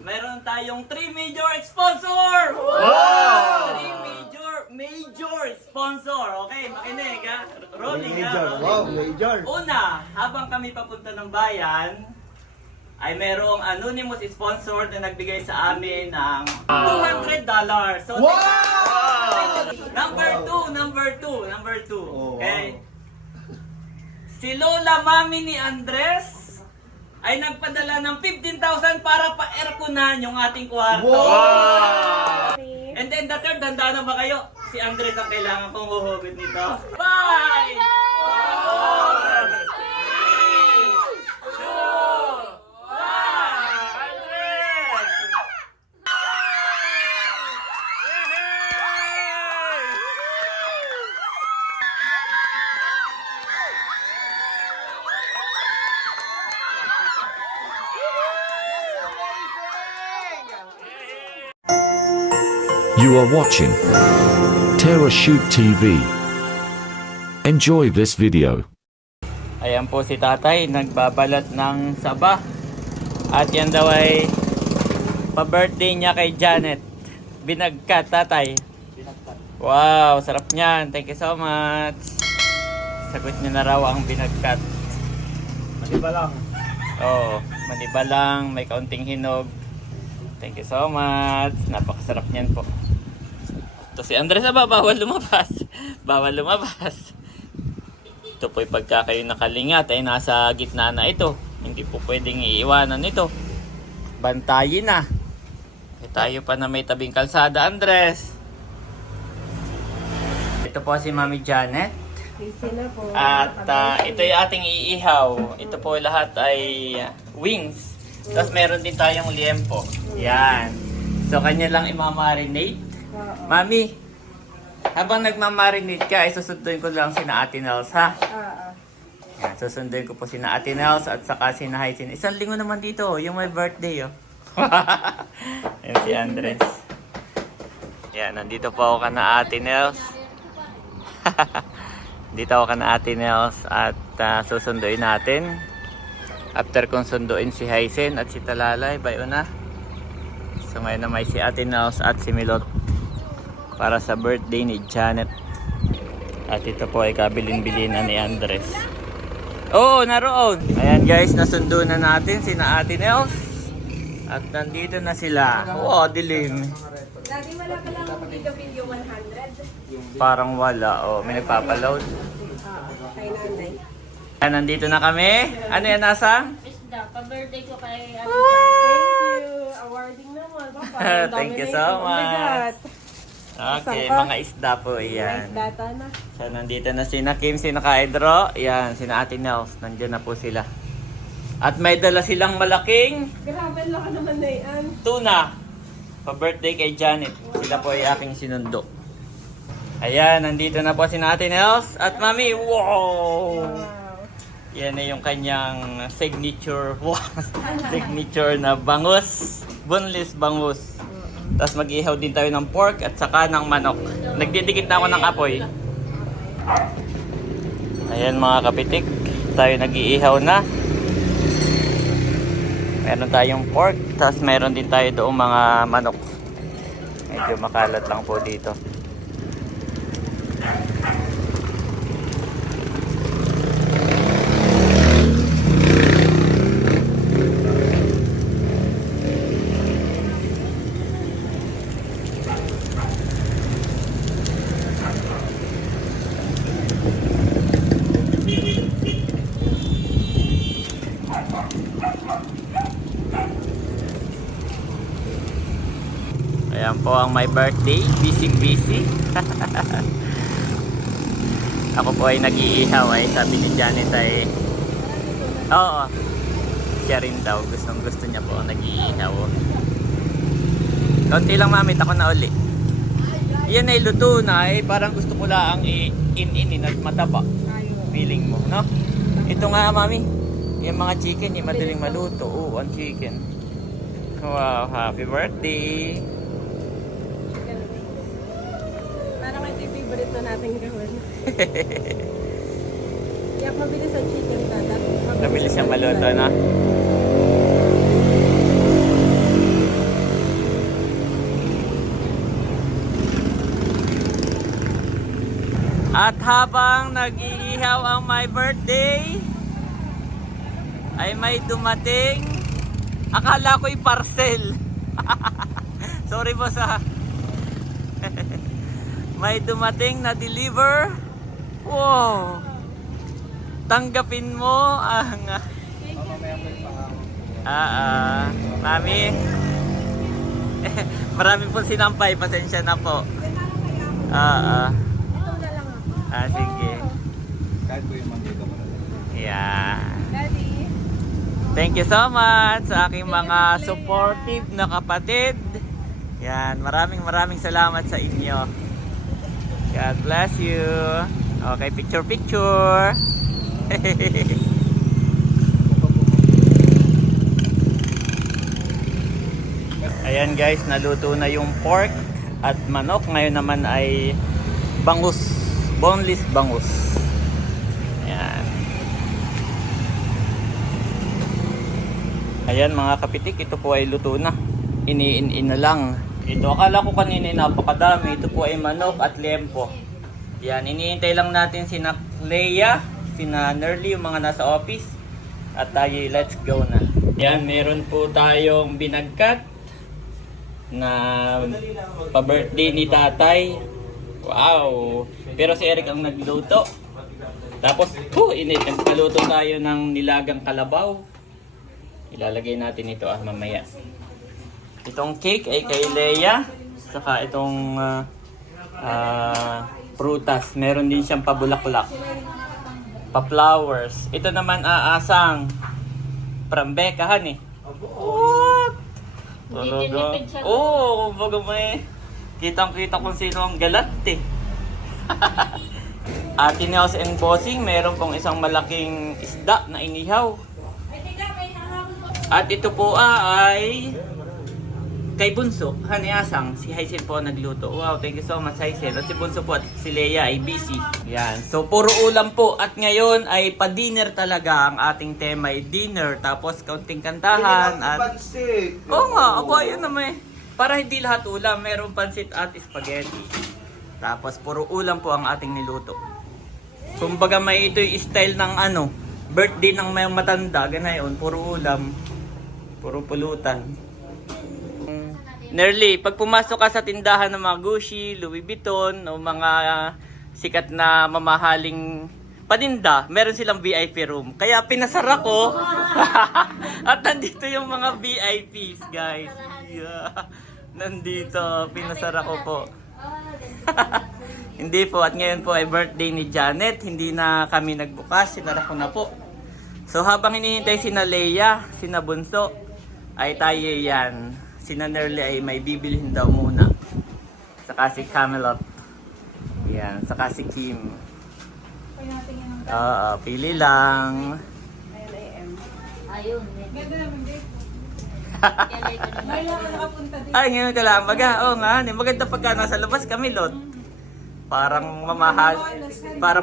Meron tayong 3 major sponsor! Wow! 3 major sponsor. Okay, makinig ha. Rolling Major. ha. Wow, Rolling. major. Una, habang kami papunta ng bayan, ay merong anonymous sponsor na nagbigay sa amin ng $200. So, Wow! number two. Oh, Okay? Si Lola Mami ni Andres ay nagpadala ng 15,000 para pa-airconan yung ating kwarto. Wow! And then the third, handa na ba kayo? Si Andres ang kailangan kong huhugot nito. 5, 4, 3, 2, 1, Andres! You are watching Terra Shoot TV. Enjoy this video. Ayan po si tatay, nagbabalat ng saba. At yan daw ay pa-birthday niya kay Janet. Binagkat, tatay. Wow, sarap niyan. Thank you so much. Sagot niya na raw ang binagkat. Maliba lang. Oo, maniba lang, may kaunting hinog. Thank you so much. Napakasarap niyan po. Ito si Andres na bawal lumabas. Bawal lumabas. Ito po yung pagka kayo nakalingat ay nasa gitna na ito. Hindi po pwedeng iiwanan ito. Bantayin na. Tayo pa na may tabing kalsada, Andres. Ito po si Mami Janet. At ito yung ating iihaw. Ito po lahat ay wings. Tapos meron din tayong liempo. Yan. So kanya lang imamarinate. Mami, habang nagmamarinate ka, ay susunduin ko lang sina Ate Nels, ha? Yan, susunduin ko po sina Ate Nels at saka sina Hyacin. Isang linggo naman dito, yung my birthday, oh. Yan si Andres. Yan, nandito po ako kana Ate Nels. Dito ako kana Ate Nels at susunduin natin. After kong sunduin si Hyacin at si Talalay, bayo na. So ngayon na may si Ate Nels at si Milot para sa birthday ni Janet. At ito po ay kabilin-bilinan ni Andres. Oo, naroon. Ayan guys, nasundo na natin sina Ate Nels. At nandito na sila. Oo, dilim. Lagi wala ka lang video 100. Parang wala. Oh, may nagpapaload. Kay nanay. Ayan, nandito na kami. Ano yan, nasa? Isda, pa-birthday ko kay Ate. Thank you. Awarding naman. Papa. Thank you so much. Okay, mga isda po yan. Data na. So, nandito na sina Kim, sina Kaedro. Yan, sina Ate Nels. Nandiyan na po sila. At may dala silang malaking Grabe lang ka naman na yan. tuna. Pa-birthday kay Janet. Sila po ay aking sinundo. Ayan, nandito na po sina Ate Nels. At Mami, wow! Yan na yung kanyang signature. Signature na bangus. Boneless bangus. Tapos mag-ihaw din tayo ng pork at saka ng manok. Nagdidikit na ako ng apoy. Ayan mga kapitik. Tayo nag-iihaw na. Meron tayong pork. Tapos meron din tayo doong mga manok. Medyo makalat lang po dito. Ayan po ang my birthday. Busy. Ako po ay nag-iihaw ay sabi ni Janet ay oo. Siya rin daw. Gusto niya po ang nag-iihaw. Konti lang mamit ako na uli. Yan ay luto na eh. Parang gusto ko lang in-inin at mataba. Feeling mo, no? Ito nga mami. Yung mga chicken yung madaling maluto. Oo, ang chicken. Wow, happy birthday. Parang ito yung favorite na natin gawin. Kaya mabilis ang chicken tatat. Nabilis siyang maluto na. At habang nag-iihaw ang my birthday, ay may dumating. Akala ko'y parcel. Sorry boss ha. May dumating na deliver. Wow. Tanggapin mo ang mami. Marami po sinampay, pasensya na po. Ito na lang ako. Sige. Kahit po yung mandito mo na. Yeah. Daddy. Thank you so much sa aking mga supportive na kapatid. Yan, maraming salamat sa inyo. God bless you. Okay, picture. Ayan guys, naluto na yung pork at manok. Ngayon naman ay bangus, boneless bangus. Ayan. Ayan mga kapitik, ito po ay luto na. Iniin na lang. Ito, akala ko kanina napakadami. Ito po ay manok at liempo. Yan, iniintay lang natin sina Leia, sina Nerly, yung mga nasa office. At tayo, let's go na. Yan, meron po tayong binagkat na pa-birthday ni tatay. Wow! Pero si Eric ang nagluto. Tapos, init. Nagpaluto tayo ng nilagang kalabaw. Ilalagay natin ito mamaya. Itong cake ay kay Leia. Saka itong prutas. Meron din siyang pabulaklak. Pa-flowers. Ito naman aasang. From Becca, honey. What? Talaga? Oo, kumbaga may kitang-kita kung sino ang galat eh. Ate Nels and Bossing, meron pong isang malaking isda na inihaw. At ito po ay kay Bunso, Haniasang, si Haisen po nagluto. Wow, thank you so much Haisen. At si Bunso po at si Leia ay busy. Yan. So puro ulam po at ngayon ay pa-dinner talaga. Ang ating tema ay dinner. Tapos kaunting kantahan at oo nga, aba yun naman. Para hindi lahat ulam, merong pansit at spaghetti. Tapos puro ulam po ang ating niluto. Kumbaga may ito yung style ng birthday ng may matanda, ganayon, puro ulam. Puro pulutan. Nerly, pag pumasok ka sa tindahan ng mga Gucci, Louis Vuitton, o mga sikat na mamahaling paninda, meron silang VIP room. Kaya pinasara ko. At nandito yung mga VIPs, guys. Yeah. Nandito, pinasara ko po. Hindi po, at ngayon po ay birthday ni Janet. Hindi na kami nagbukas, sinara ko na po. So habang hinihintay sina Leia, sina Bunso, ay tayo yan. Sina Nerly ay may bibilhin daw muna. Saka si Camelot. Yan, saka si Kim. Oo, pili lang. Ayun. Ganda naman din. May nakapunta din. Ay, ngayon ka lang. Baga, oo nga. Maganda pagka nasa labas kami, Lot. Parang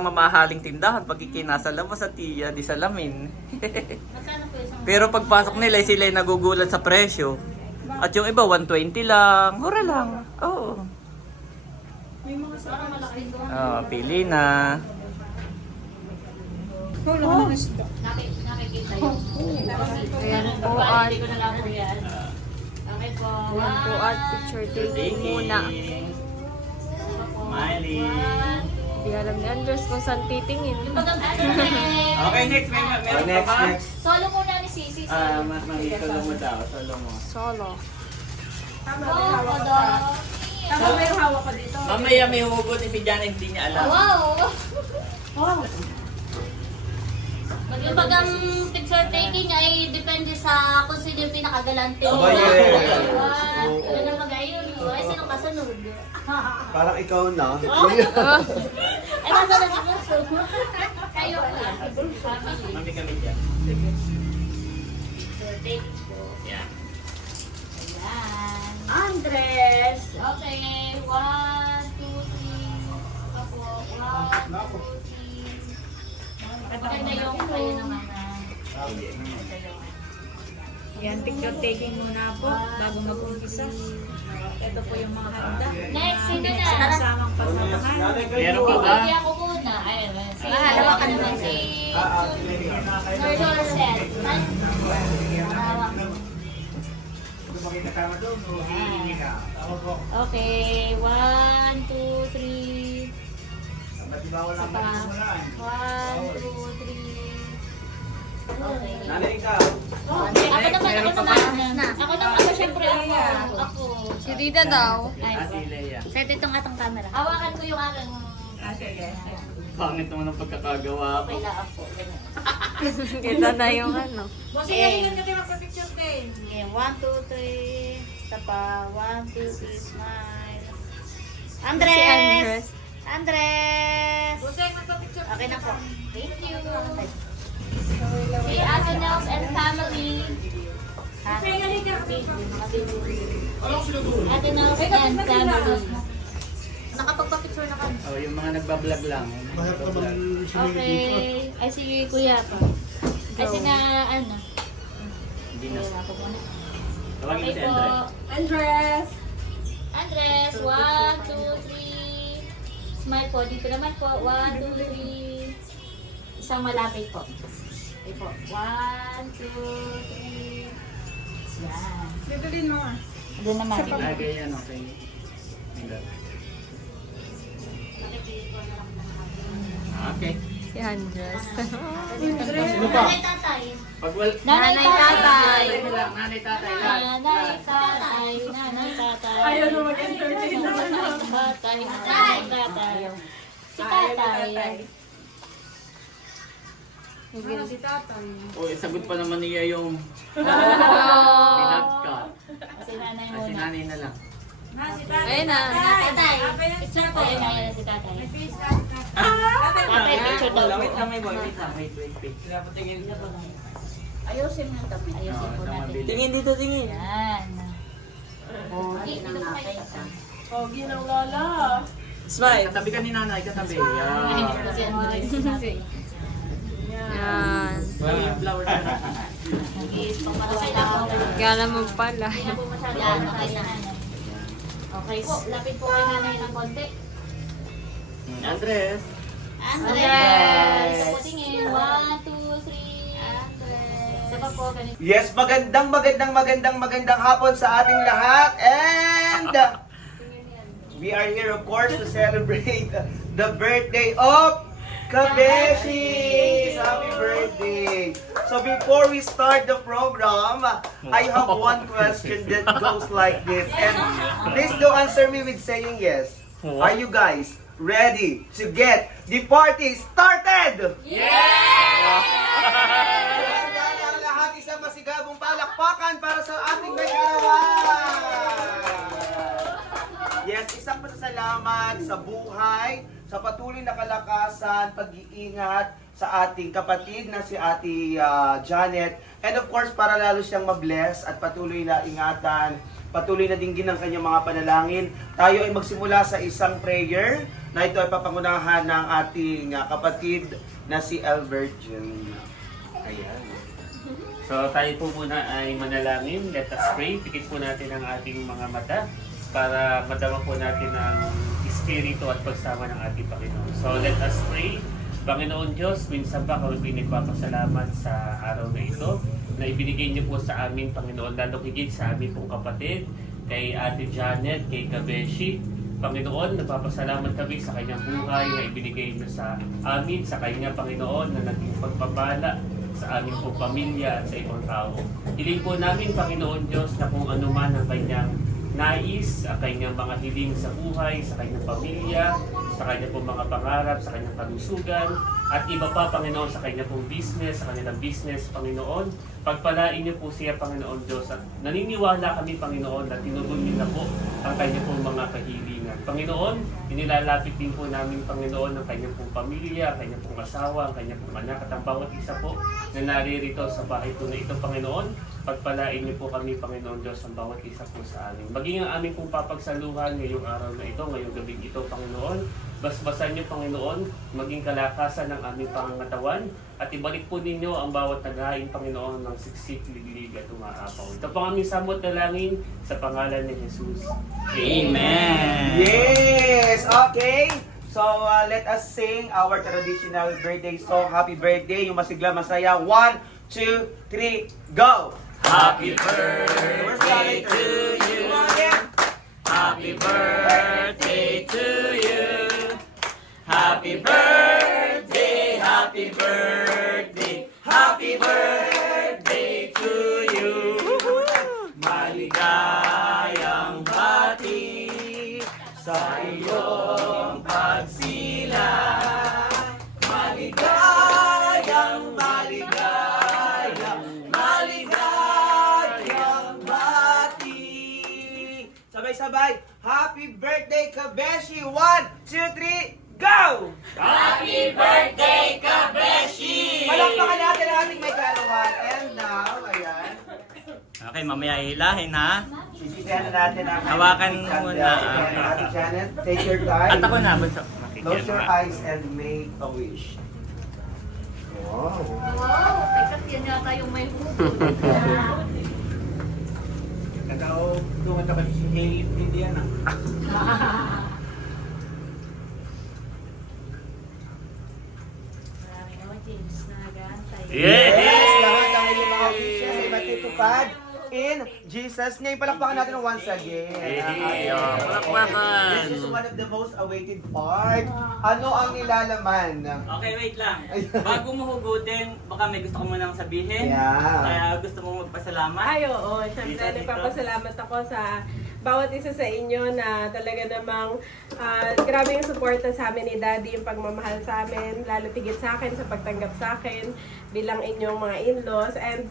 mamahaling tindahan pag nasa labas at di salamin. Magkano po isang Pero pagpasok nila, sila ay nagugulat sa presyo. At yung iba, 120 lang. Mura lang. Oo. May mga parang malaki doon? Pili na. Nakikita yun. Ayan po at Hindi ko na lang po yan. Okay po. ayan po at picture taking muna. Smiling. Hindi alam ni Andres kung saan titingin. Okay, next. Meron pa ba? Solo muna ni Sisi. Solo mo daw. Solo mo. Solo. Wow, daw. Tama ba yung hawak ko dito? Mamaya may humugot si Janet, hindi niya alam. Wow. Pag ang picture taking ay depende sa kung sino yung pinakagalante. Aba, yes. Ganun ba gayon? Ay, sinong kasunod? Parang ikaw na. Ay, nasa na si Bunso. Kayo lang. Mami kami dyan. Picture taking po. Yan. Ayan. Andres. Okay. 1, 2, 3. Ako. 1, 2, 3. Maganda yung kayo naman na. Maganda yung Yan, picture taking muna po bago mag-umpisa. Ito po yung mga handa. Next, sino na? Kasamang pagmamahal. Meron pa ba? Hindi ako muna. Ayun, si Mahalawa ka naman naman. si Nerdorset. Okay, 1, 2, 3. Isa pa. 1, 2, 3. Okay. Nanay ka. Ako naman, syempre ako. Si Rita daw. Si Leia. Set itong atong camera. Hawakan ko yung aking... Sige. Pangit naman ang pagkakagawa ko. Okay lang ako. Ganun. Kita na yung ano. Bossing, galingan ka din magpa-picture din. Okay, 1, 2, 3. Isa pa. 1, 2, 3. Smile. Andres! Andres! Bossing, magpa-picture. Okay na po. Thank you. Si Ate Nels and family. Bossing, galing ka. Ate Nels and family. Nakapagpa-picture na kami. Oh, yung mga nagbablog lang. Okay. Ay, si Kuya pa. Ay, si na, ano? Hindi na. Wala ko muna. Tawagin Okay si po. Andre. Andres. Andres, 1, 2, 3. Smile po. Dito naman po. 1, 2, 3. Isang malapit po. Okay po. 1, 2, 3. Yan. Dito din mga. Doon naman. Lagay yan, okay. Okay. Si Andres. Sino pa? Nanay tatay. Pag wal... Nanay tatay. Nanay tatay. Nanay tatay. Nanay tatay. Ayaw na mag-entertain na. Tatay. Nanay tatay. Si tatay. Ano si tatay? O, sagot pa naman niya yung Oh. pinagka. Si nanay Kasi muna. nanay na lang. Na, si tatay. Ayun na. Tatay. Abay na si Picture po. tatay. Ayun na si tatay. May face mask na. Tatay, picture daw po. Wait lang, may boy. Wait lang. Wait. Pinapatingin. Ayusin mo yung tabi. Ayusin po natin. Tingin dito, tingin. Yan. Dito po kayo. Pogi ng lola. Katabi ka ni nanay, katabi. Ayun Yan. po si Andres. Yan. Lagi yung flower na. Okay lang po. Gala mo pala. Kaya po masyado ano kay nanay. Okay po, lapit po kay nanay ng konti. Andres. Andres! Isa po tingin. 1, 2, 3. Andres. Isa pa po, ganito. Yes, magandang hapon sa ating lahat. And we are here, of course, to celebrate the birthday of Kabeshi! Happy birthday! So before we start the program, I have one question that goes like this. And please do answer me with saying yes. Are you guys ready to get the party started? Ang lahat, isang masigabong palakpakan para sa ating may karawan! Yes, isang pasasalamat sa buhay, sa patuloy na kalakasan, pag-iingat sa ating kapatid na si Ate Janet. And of course, para lalo siyang mabless at patuloy na ingatan, patuloy na dinggin ang kanyang mga panalangin. Tayo ay magsimula sa isang prayer na ito ay papangunahan ng ating kapatid na si Albert Jun. Ayan. So tayo po muna ay manalangin. Let us pray. Pikit po natin ang ating mga mata para madama po natin ang espiritu at pagsama ng ating Panginoon. So let us pray. Panginoon Diyos, minsan ba kami pinagpapasalamat sa araw na ito na ibinigay niyo po sa amin, Panginoon, lalong higit sa amin pong kapatid, kay Ate Janet, kay Kabeshi. Panginoon, nagpapasalamat kami sa kanyang buhay na ibinigay niyo sa amin, sa kanya, Panginoon, na naging pagpapala sa aming pong pamilya at sa ibang tao. Hiling po namin, Panginoon Diyos, na kung ano man ang kanyang nais, ang kanyang mga hiling sa buhay, sa kanyang pamilya, sa kanyang pong mga pangarap, sa kanyang kalusugan, at iba pa, Panginoon, sa kanyang pong business, sa kanilang business, Panginoon. Pagpalain niyo po siya, Panginoon Diyos, at naniniwala kami, Panginoon, na tinugon niyo na po ang kanyang pong mga kahilingan. Panginoon, inilalapit din po namin, Panginoon, ang kanyang pong pamilya, ang kanyang pong asawa, ang kanyang pong anak, at ang bawat isa po na naririto sa bahay po na ito, Panginoon. Pagpalain niyo po kami, Panginoon Diyos, ang bawat isa po sa amin. Maging ang aming pong papagsaluhan ngayong araw na ito, ngayong gabing ito, Panginoon. Basbasan niyo, Panginoon, maging kalakasan ng aming pangangatawan, At ibalik po ninyo ang bawat naghahain, Panginoon, ng siksik, liglig at umaapaw. Ito po ang aming samot na langin sa pangalan ni Jesus. Amen. Yes! Okay! So, let us sing our traditional birthday song. Happy birthday, yung masigla, masaya. 1, 2, 3, go! Happy birthday to you. Happy birthday to you. Happy birthday, happy birthday, happy birthday to you. Maligayang bati sa iyong pagsilang. Maligayang, maligayang, maligayang bati. Sabay-sabay. Happy birthday, Kabeshi! 1, 2, 3, go! Happy birthday, Kabeshi! Palakpakan natin ang ating may karawan. And now, ayan. Okay, mamaya hilahin ha. Sisisihan na natin ang Hawakan mo muna. Ate Janet, take your time. At ako na, bunso. Close your eyes and make a wish. Wow. Wow, teka, yan yata yung may hugot. Maraming emojis na nag-aantay. Yes, lahat ng inyong mga wishes ay matutupad in Jesus' name. Palakpakan natin once again. Palakpakan! This is one of the most awaited part. Ano ang nilalaman? Okay, wait lang. Bago mo hugutin, baka may gusto ko munang sabihin. Yeah. Kaya gusto mo magpasalamat. Ay, oo. Siyempre, Dito. nagpapasalamat ako sa bawat isa sa inyo na talaga namang grabe yung suporta sa amin ni Daddy, yung pagmamahal sa amin, lalo tigit sa akin, sa pagtanggap sa akin bilang inyong mga in-laws. And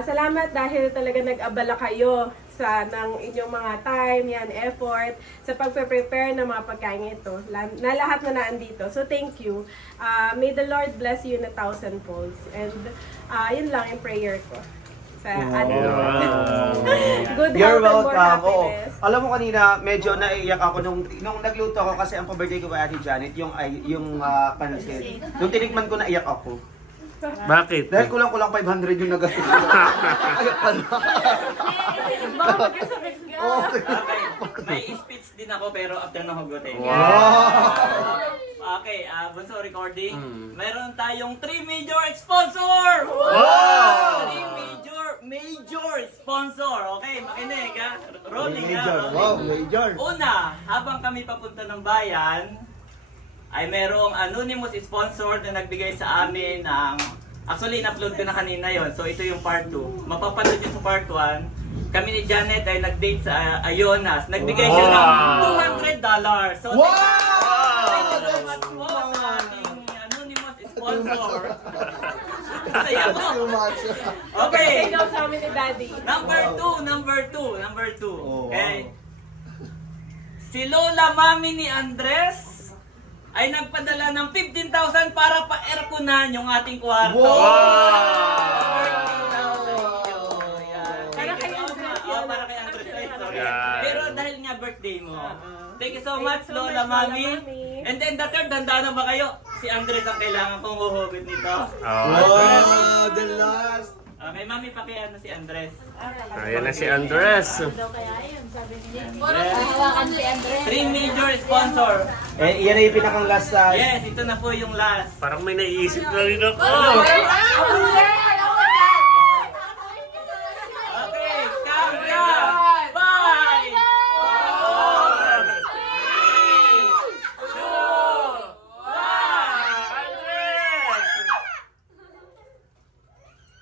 salamat dahil talaga nag-abala kayo ng inyong mga time, yan, effort, sa pagpe-prepare ng mga pagkain ito, na lahat na naandito. So, thank you. May the Lord bless you na 1,000 folds. And yun lang yung prayer ko. Sa good You're health and more welcome. Oo. happiness. Alam mo kanina, medyo naiiyak ako nung nagluto ako kasi ang pa-birthday ko kay Ate Janet, yung pansit. Nung tinikman ko, naiyak ako. Bakit? Dahil kulang-kulang 500 yung nagastos ko. Ayak pala. Baka magkasakit ka. Okay, may speech din ako pero after na hugutin. Okay, bunso recording. Meron tayong 3 major sponsor! Wow! 3 major sponsor. Okay, makinig ha. Rolling ha. Major. Rolling. Wow, major. Una, habang kami papunta ng bayan, ay merong anonymous sponsor na nagbigay sa amin ng... Actually, in-upload ko na kanina yon. So, ito yung part 2. Mapapanood yun sa part 1. Kami ni Janet ay nag-date sa Ayonas. Nagbigay siya ng $200. So, Wow! thank you so much po sa ating anonymous sponsor. Saya mo. Too much. Okay. Ikaw sa amin ni Daddy. Number two. Oh, Okay. Si Lola Mami ni Andres ay nagpadala ng 15,000 para pa-airconan yung ating kwarto. Wow! Para kay Andres. Para kay Andres. Sorry. Pero dahil nga birthday mo. Thank you so much, Lola Mami. And then the third, handa na ba kayo? Si Andres ang kailangan kong huhugot nito. Wow, the last. Okay, Mami, pakiano si Andres. Ayan na si Andres. Daw kaya yun, sabi ni hawakan si Andres. 3 major sponsor. Yan ay yung pinakang last sa... Yes, ito na po yung last. Parang may naisip na rin ako. Okay, countdown! 5, 4, 3, 2,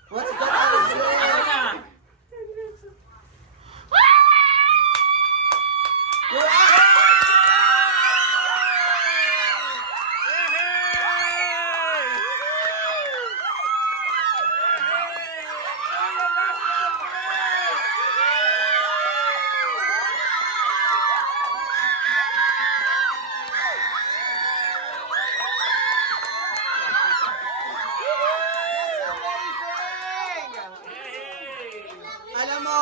1. What's that? Ano na? Alam mo,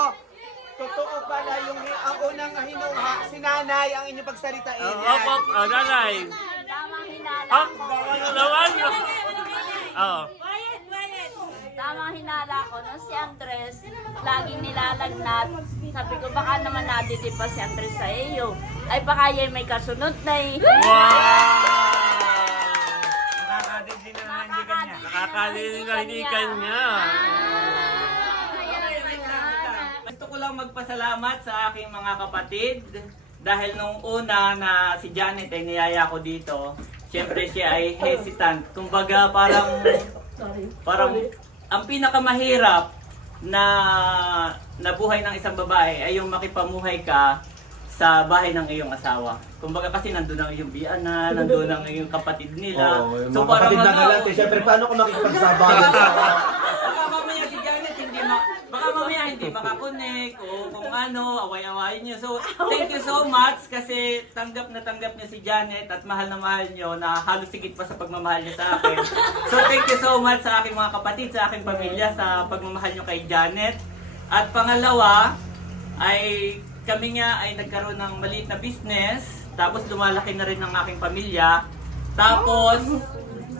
totoo pala yung ang unang hinuha, si nanay ang inyong pagsalitain. Nanay. Tamang hinala Ah, ko. naman. Oo. tamang hinala ko, no, si Andres, laging nilalagnat. Sabi ko, baka naman naditip pa si Andres sa iyo. Ay, baka yan may kasunod na eh. Nakakadinigan niya. Gusto ko lang magpasalamat sa aking mga kapatid dahil nung una na si Janet ay niyaya ko dito, siyempre siya ay hesitant. Kumbaga parang ang pinakamahirap na buhay ng isang babae ay yung makipamuhay ka sa bahay ng iyong asawa. Kumbaga kasi nandun ang iyong biyana, nandun ang iyong kapatid nila. Oo, yung So mga parang kapatid na galante, syempre paano ko makikipagsabayan sa baka mamaya si Janet baka mamaya hindi makakonect o kung ano, away-awayin niyo. So, thank you so much kasi tanggap niyo si Janet at mahal na mahal niyo na halos sigit pa sa pagmamahal niyo sa akin. So, thank you so much sa aking mga kapatid, sa aking pamilya sa pagmamahal niyo kay Janet. At pangalawa, ay kami nga ay nagkaroon ng maliit na business, tapos lumalaki na rin ang aking pamilya. Tapos,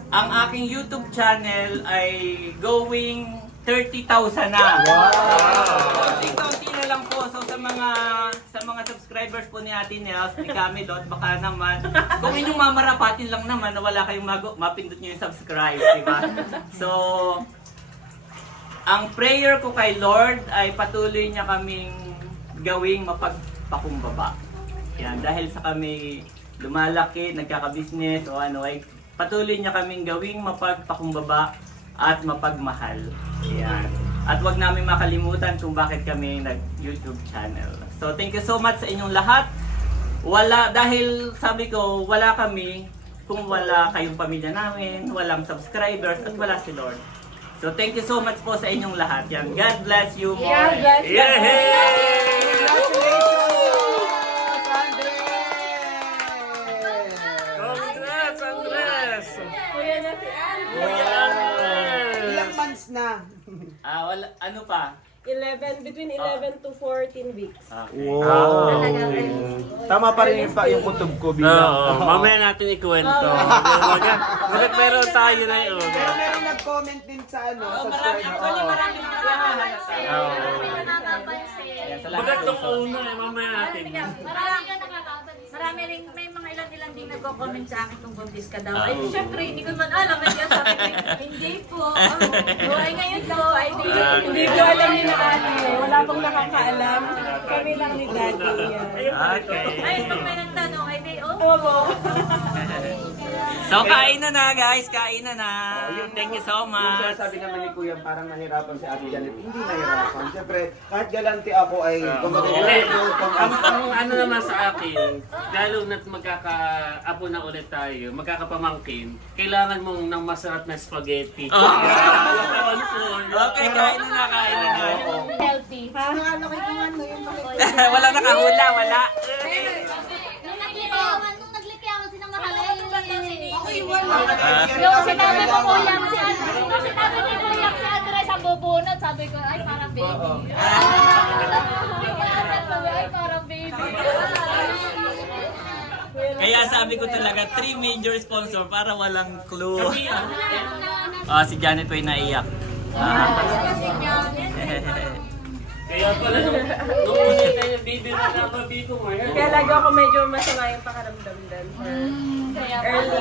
ang aking YouTube channel ay going 30,000 na. Konti-konti na lang po. So sa mga subscribers po ni Ate Nels, ni Camilot, baka naman kung inyong mamarapatin lang naman na wala kayong mapindot niyo yung subscribe, di ba? So ang prayer ko kay Lord ay patuloy niya kaming gawing mapagpakumbaba. Yan, dahil sa kami lumalaki, nagkaka-business o ano ay patuloy niya kaming gawing mapagpakumbaba at mapagmahal. Yan. At wag namin makalimutan kung bakit kami nag-YouTube channel. So thank you so much sa inyong lahat. Dahil sabi ko, wala kami kung wala kayong pamilya namin, walang subscribers, at wala si Lord. So thank you so much po sa inyong lahat. Yan. God bless you more. God bless you. Congrats, Andres! Kuya na si Andres. Ilang months na? Wala, ano pa? Between 11 to 14 weeks. Wow. Tama pa rin yung kutob ko bilang. Oo, mamaya natin ikwento. Meron tayo na yun. Pero meron nag-comment din sa Marami na nakahalata. Bagat nung una mamaya natin. Marami rin, may mga ilan din nagko-comment sa akin kung buntis ka daw. Ay, syempre, hindi ko man alam. Kaya sabi ko, hindi po. Ay, ngayon po, ay Hindi ko alam ni Ate. Wala pong nakakaalam. Kami lang ni Daddy. Okay. Ay, pag may nagtanong, ay di, Opo. So kain na guys, kain na. Thank you so Yung much. sinasabi naman ni Kuya, parang nahirapan si Ate Janet. Hindi nahirapan. Siyempre, kahit galante ako ay Ang ano naman sa akin, lalo na't magkaka-apo na ulit tayo, magkakapamangkin, kailangan mong ng masarap na spaghetti. Okay, kain na. Healthy. Wala nakahula, wala. Nung naglipiawan si Mahal yung sinabi ko kuya si Andres, nung sinabi ni kuya si Andres ang bubunot, sabi ko, ay parang baby. Ay parang baby. Kaya sabi ko talaga, 3 major sponsor para walang clue. Si Janet po ay naiyak. Kaya pala nung una tayo bibiro na mabito mo. Kaya lagi ako medyo masama yung pakaramdam din. Early.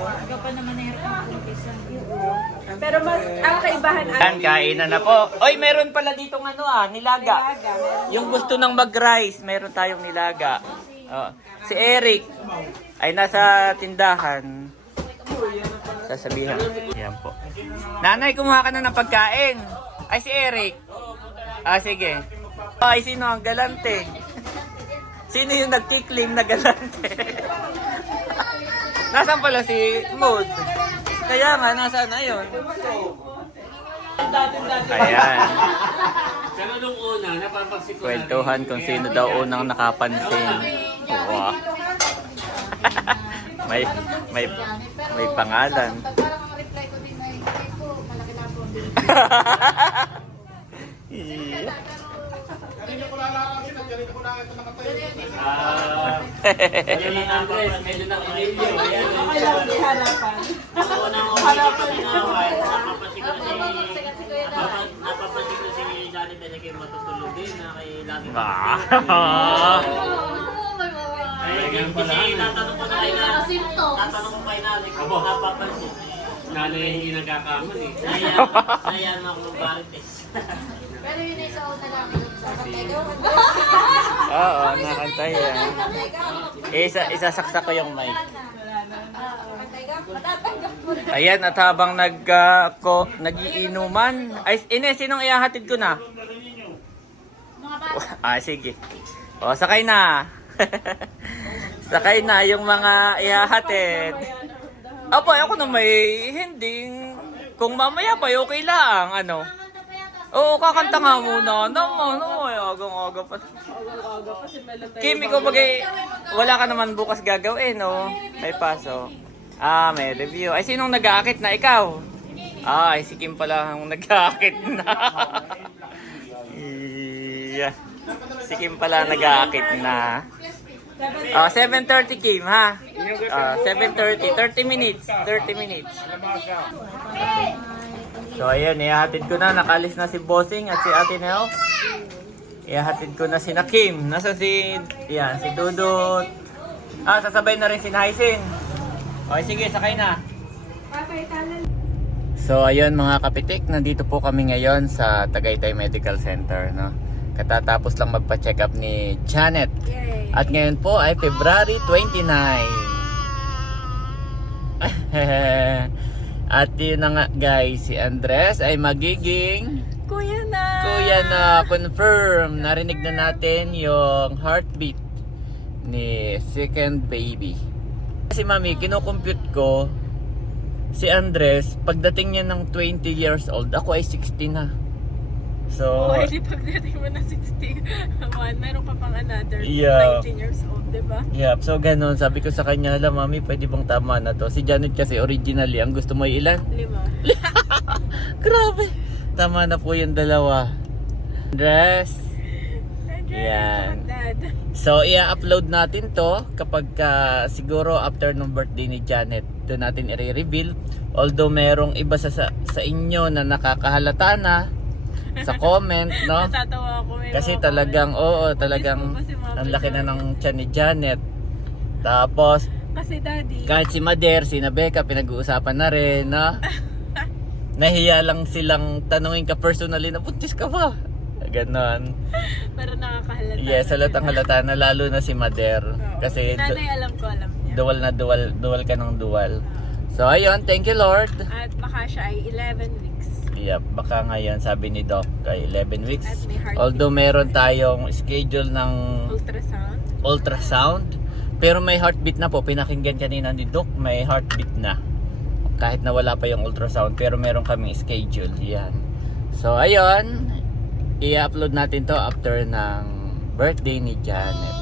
Ikaw pa naman nahirap ng kumpisan. Pero mas, ang kaibahan Kainan na po. Oy, meron pala ditong nilaga. Yung gusto ng mag-rice, meron tayong nilaga. Si Eric ay nasa tindahan. Sasabihan. Yan po. Nanay, kumuha ka na ng pagkain. Ay, si Eric. Sige. Ay, sino ang galante? Sino yung nagkiklaim na galante? Nasaan pala si Mood? Kaya nga, nasaan na yun? Ayan. Pero nung una, napapansin ko Kwentuhan kung sino daw unang nakapansin. Wow. may pangalan. Parang ang reply ko din ay, ay po, malaki na po. Ano lang Andres, medyo naka-review. harapan. Harapan. Napapansin ko na si Hindi, nakilagi. Ay, kasi tatanong ko na kayo na. Tatanong ko kayo na. Abo. Napapansin. Nanay hindi nagkakamali. Sayang ako mag-marites. Pero yun ay sa una lang. Oo, nakanta yan. Isasaksak ko yung mic. Ayan, at habang nag-iinuman. Ay, Ines, sinong ihahatid ko na? Sige. O, sakay na. Sakay na yung mga ihahatid. Ako na may hinding. Kung mamaya pa, okay lang. Ano? Oo, kakanta nga muna. Naman, agang-aga pa. Kim, ikaw bagay, wala ka naman bukas gagawin, no? May paso. May review. Ay, sinong nag-aakit na? Ikaw? Ay, si Kim pala ang nag-aakit na. Yeah. Si Kim pala nag-aakit na. 7:30 Kim, ha? 7:30. 30 minutes. 30 minutes. So, ayan, ihahatid ko na. Nakalis na si Bossing at si Ate Nel. Ihahatid ko na si Kim. Nasa si Dudut. Sasabay na rin si Haisin. Okay, sige, sakay na. So, ayun mga kapitik, nandito po kami ngayon sa Tagaytay Medical Center, no? Katatapos lang magpa-check up ni Janet. At ngayon po ay February 29. At yun na nga guys, si Andres ay magiging Kuya na! Confirm. Narinig na natin yung heartbeat ni second baby. Kasi mami, kinocompute ko si Andres, pagdating niya ng 20 years old, ako ay 60 na. So, Di pagdating mo na 60, meron ka pang another 19 years old, diba? Yeah, so ganun. Sabi ko sa kanya, hala mami, pwede bang tama na to? Si Janet kasi originally, ang gusto mo ay ilan? 5. Grabe! Tama na po yung dalawa. Andres. Yan. So, i-upload natin to kapag siguro after ng birthday ni Janet. Doon natin i-reveal. Although merong iba sa inyo na nakakahalata na sa comment, no? Natatawa ako. Kasi talagang, talagang ang laki na ng tiyan ni Janet. Tapos, Kasi daddy, kahit si Mader, si Becca, pinag-uusapan na rin, no? Nahiya lang silang tanungin ka personally na, buntis ka ba? Ganon. pero nakakahalata. Yes, halatang halata na lalo na si Mader. Kasi Si nanay alam niya. dual ka ng dual. So ayun, thank you Lord. At baka siya ay 11 weeks. Yep, baka ngayon sabi ni Doc ay 11 weeks. At may heartbeat. Although meron tayong schedule ng ultrasound, pero may heartbeat na po. Pinakinggan kanina ni Doc, may heartbeat na. Kahit na wala pa yung ultrasound, pero meron kaming schedule. Yan. So ayun, i-upload natin to after ng birthday ni Janet.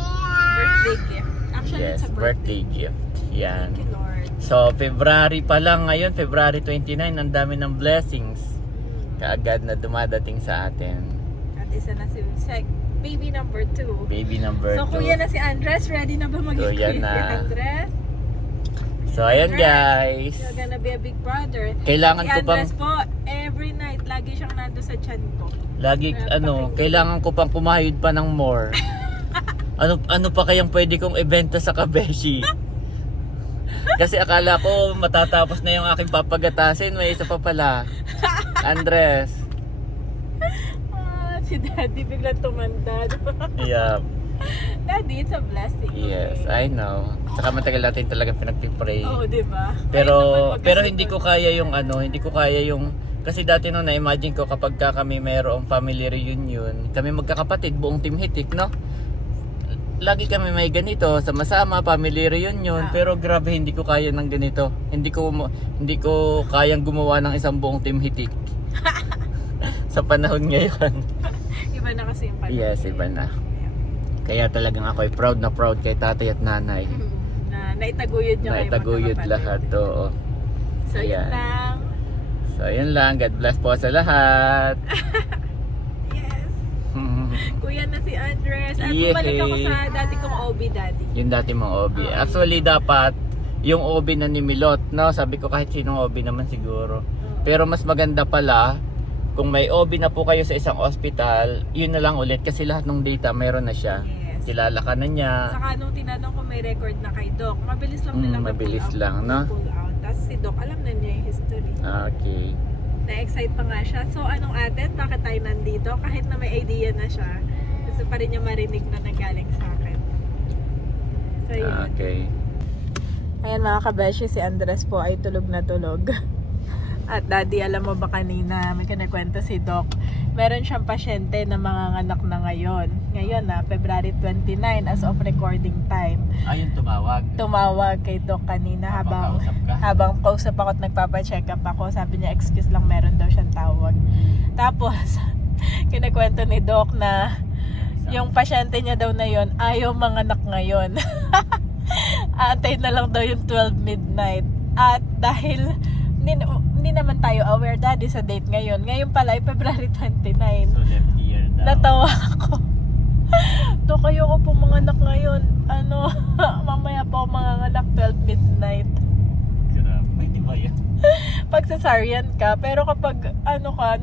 Birthday gift. Actually, Yes, it's a birthday gift. Yan. Thank you, Lord. So, February pa lang ngayon, February 29, ang dami ng blessings. Kaagad na dumadating sa atin. At isa na si baby number 2. Baby number 2. So, kuya na si Andres. Ready na ba maging Kuya kuya na. si Andres? So, ayan guys. You're gonna be a big brother. Kailangan si ko bang... Andres po, every night, lagi siyang nando sa tiyan ko. Lagi, kailangan ko pang kumahid pa ng more. Ano pa kayang pwede kong ibenta sa Kabeshi? Kasi akala ko matatapos na yung aking papagatasin. May isa pa pala. Andres. Si Daddy biglang tumandad. Yeah. Daddy, it's a blessing. Yes, I know. Tsaka matagal natin talaga pinagpipray. Oo, diba? Pero hindi ko kaya yung kasi dati nung na-imagine ko kapag kami mayroong family reunion, kami magkakapatid, buong team Hitik, no? Lagi kami may ganito, sama-sama, family reunion, pero grabe hindi ko kaya ng ganito. Hindi ko kayang gumawa ng isang buong team Hitik. Sa panahon ngayon. Iba na kasi yung panahon. Yes, iba na. Kaya talagang ako ay proud na proud kay tatay at nanay. Na naitaguyod niyo kayo Naitaguyod magkakapatid. lahat, oo. So, yun Ayan. lang. So, yun lang. God bless po sa lahat. Yes. Kuya na si Andres. At Yehey. bumalik ako sa dati kong OB, Daddy. Yung dati mong OB. Actually, dapat yung OB na ni Milot, no? Sabi ko kahit sinong OB naman siguro. Pero mas maganda pala Kung may OB na po kayo sa isang ospital, yun na lang ulit kasi lahat ng data mayroon na siya. Yes. Kilala ka na niya. Saka nung tinanong ko may record na kay Doc, mabilis lang nilang Mabilis ma-pull out. lang, no? Pull out. Tapos si Doc, alam na niya yung history. Okay. Na-excite pa nga siya. So anong atin? Bakit tayo nandito? Kahit na may idea na siya, gusto pa rin niya marinig na nanggaling sa akin. So yun. Okay. Ayan mga kabeshi, si Andres po ay tulog na tulog. At daddy, alam mo ba kanina, may kinakwento si Doc, meron siyang pasyente na manganganak na ngayon. Ngayon na, February 29 as of recording time. Ayun, tumawag. Tumawag kay Doc kanina Napakausap ka? habang kausap ako at nagpapacheck up ako. Sabi niya, excuse lang, meron daw siyang tawag. Tapos, kinakwento ni Doc na yung pasyente niya daw na yon ayaw manganak ngayon. Antay na lang daw yung 12 midnight. At dahil hindi naman tayo aware daddy sa date ngayon. Ngayon pala ay February 29. So left ear daw. Natawa ako. Dok, ayoko po manganak ngayon. Mamaya po ako manganak 12 midnight. Grabe, di ba yan? Pag cesarean ka, pero kapag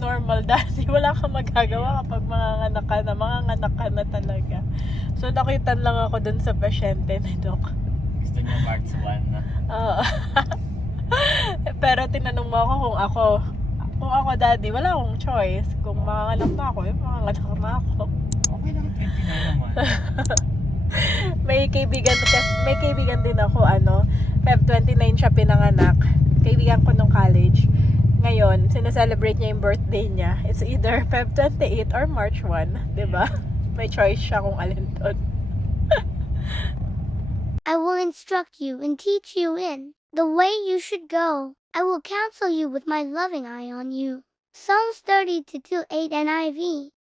normal daddy, wala kang magagawa kapag manganganak ka na talaga. So nakitan lang ako dun sa pasyente ni Doc. Gusto niya March 1 na. Oo. Pero tinanong mo ako kung ako daddy, wala akong choice. Kung manganganak na ako, manganganak na ako. Okay lang, 29 naman. May kaibigan din ako, Feb 29 siya pinanganak. Kaibigan ko nung college. Ngayon, sineselebrate niya yung birthday niya. It's either Feb 28 or March 1, 'di ba? May choice siya kung alin doon. I will instruct you and teach you in the way you should go. I will counsel you with my loving eye on you. Psalms 32:8 NIV.